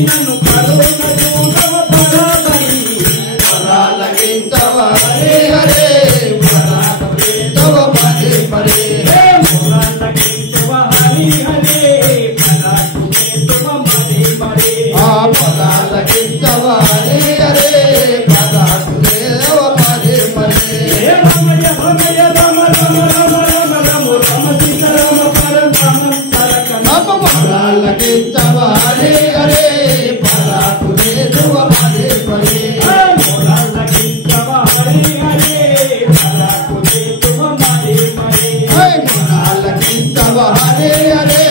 నన్ను కరుణ చూడవ పరాబలి మొరాలకించవా హరే హరే మొరాలకించవ పదే పదే మొరాలకించవ హరి హరే పరాకు చేతువ మరే మరే మొరాలకించవా హరే హరే పదాకు దేవ పదే పదే రమయ రమయ రమ రమ రమ రమ రమ రమ సీతారామ పరమ తరక మొరాలకించవా హరే హరే పదాకు దేవ పదే పదే మొరాలకించవ హరి హరే పరాకు చేతువ మరే మరే మొరాలకించవా హరే హరే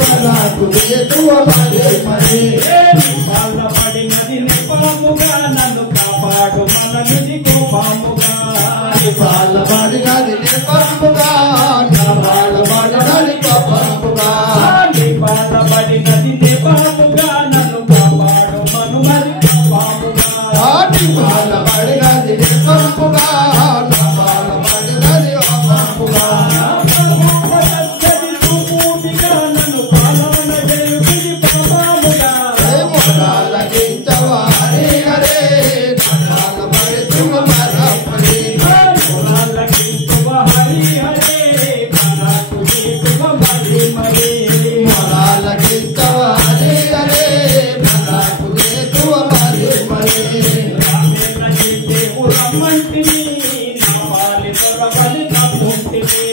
పదాకు దేవ పదే పదే బాధపడినది నెపాముగా నన్ను కాపాడు మనమిది కోపాముగా బాలబడినది నిపంపుగా బాలబడినది పపంపుగా బాధపడినది నెపాముగా నన్ను కాపాడు మనుమది కోపాముగా బాలబడినది నిపంపుగా బాలబడినది పపంపుగా నన్ను పాలన జరుగుది పాపాముగా మొరాలకించవా హరే హరే బాలబడితుమ మరపడి మొరాలకించవ హరి హరే పరాకు చేతువ మరే మరే మొరాలకించవా హరే హరే పదాకు దేవ పదే పదే రమ్మంటిని నా పాలి తొరబలి తప్పుంటిని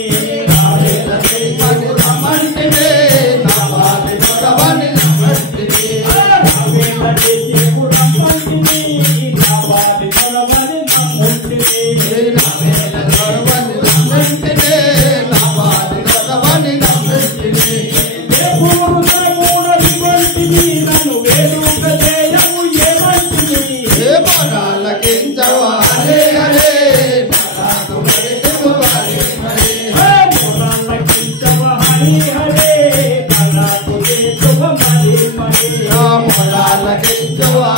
రమ్మంటివే నా బాధ కొడవని రమ్మంటివే రమ్మంటిని నా పాలి తొరబలి తప్పుంటిని రమ్మంటివే నా బాధ కొడవని రమ్మంటివే నన్ను వేడుక చేయము ఏమంటిని మొరాలకించవా హరే హరే పదాకు దేవ పదే పదే మొరాలకించవ హరి హరే పరాకు చేతువ మరే మరే మొరాలకించవా